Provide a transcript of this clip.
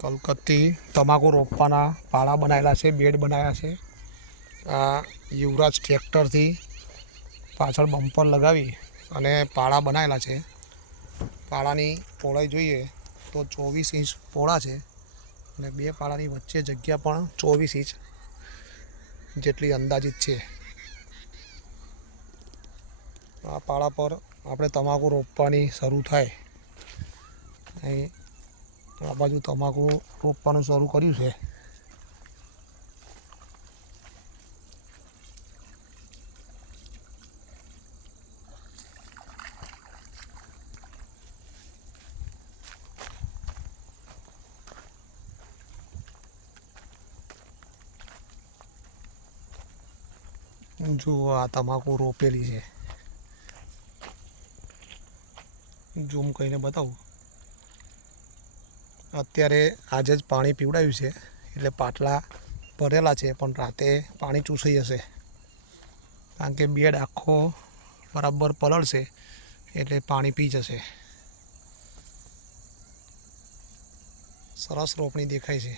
કલકત્તી તમાકુ રોપવાના પાળા બનાવેલા છે, બેડ બનાવ્યા છે. આ યુવરાજ ટ્રેક્ટરથી પાછળ બમ્પર લગાવી અને પાળા બનાવેલા છે. પાળાની પહોળાઈ જોઈએ તો 24 ઇંચ પહોળા છે અને બે પાળાની વચ્ચે જગ્યા પણ 24 ઇંચ જેટલી અંદાજિત છે. આ પાળા પર આપણે તમાકુ રોપવાની શરૂ થાય. અહીં આ બાજુ તમાકુ રોપવાનું શરૂ કર્યું છે. જો આ તમાકુ રોપેલી છે, ઝૂમ કરીને બતાવું. અત્યારે આજે જ પાણી પીવડાવ્યું છે એટલે પાટલા ભરેલા છે, પણ રાતે પાણી ચૂસાઈ જશે કારણ કે બેડ આખો બરાબર પલળશે એટલે પાણી પી જશે. સરસ રોપણી દેખાય છે.